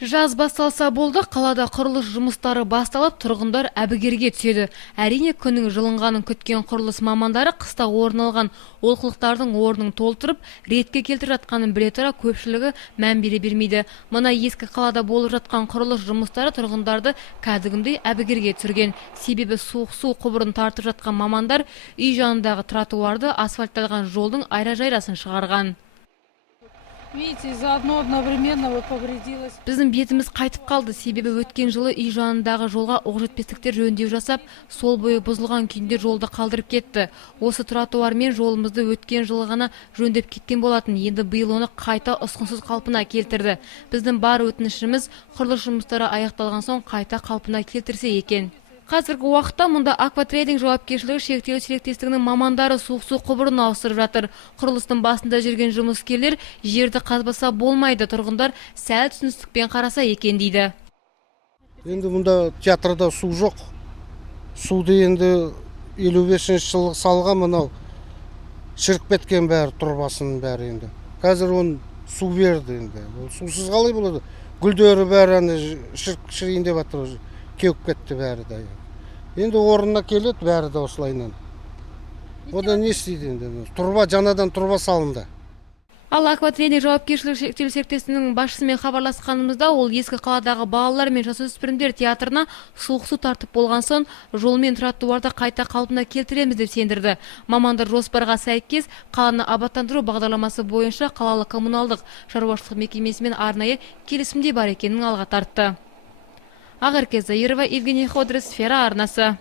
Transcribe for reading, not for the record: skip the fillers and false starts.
Жаз басталса болды, қалада құрылыс жұмыстары басталып, тұрғындар әбігерге түседі. Әрине күннің жылынғанын күткен құрылыс мамандары қыста орын алған олқылықтардың орнын толтырып, ретке келтіріп жатқанын біле тұра көпшілігі мән бере бермейді. Мына ескі қалада болып жатқан құрылыс жұмыстары тұрғындарды кәдімгідей әбігерге түсірген. Себебі суық су құбырын тартып жатқан мамандар үй жанындағы тротуарды асфальтталған жолдың айра-жайрасын шығарған. Видите, заодно одновременно вот повредилось. Біздің бетіміз қайтып қалды, себебі өткен жылы үй жанындағы жолға оқжетпестіктер жөндеу жасап, сол бойы бұзылған күйінде жолды қалдырып кетті. Осы тротуармен жолымызды өткен жылы ғана жөндеп кеткен болатын, енді биыл оны қайта ұсқынсыз қалпына келтірді. Біздің бар өтінішіміз құрылыс жұмыстары аяқталған соң қайта қалпына келтірсе екен. Қазіргі уақытта мұнда акватрейдинг жауапкершілігі шектеулі серіктестігінің мамандары суық су құбырын ауыстырып жатыр. Құрылыстың басында жүрген жұмыскерлер жерді қазбаса болмайды, тұрғындар сәл түсіністікпен қараса екен дейді. Енді мұнда театрда су жоқ. Суды енді 55-ші жылы салған, мынау шіріп кеткен бәрі, тұрбасының бәрі енді. Қазір оны су берді енді. Сусыз қалай болады? Гүлдері бәрі шірейін деп жатыр, кеуіп кетті бәрі де. Енді орнына келеді бәрі де осылайынан. Одан не істейді енді? Тұрба, жаңадан тұрба салынды. Ал акватрейдинг жауапкершілігі шектеулі серіктестігінің басшысымен хабарласқанымызда, ол ескі қаладағы балалар мен жасөспірімдер театрына суық су тартып болған соң, жол мен тротуарды қайта қалпына келтіреміз деп сендірді. Мамандар жоспарға сәйкес қаланы абаттандыру бағдарламасы бойынша қалалық коммуналдық шаруашылық мекемесімен арнайы келісімде бар екенін алға тартты. Ақерке Заирова, Евгений Ходрис, Сфера арнасы.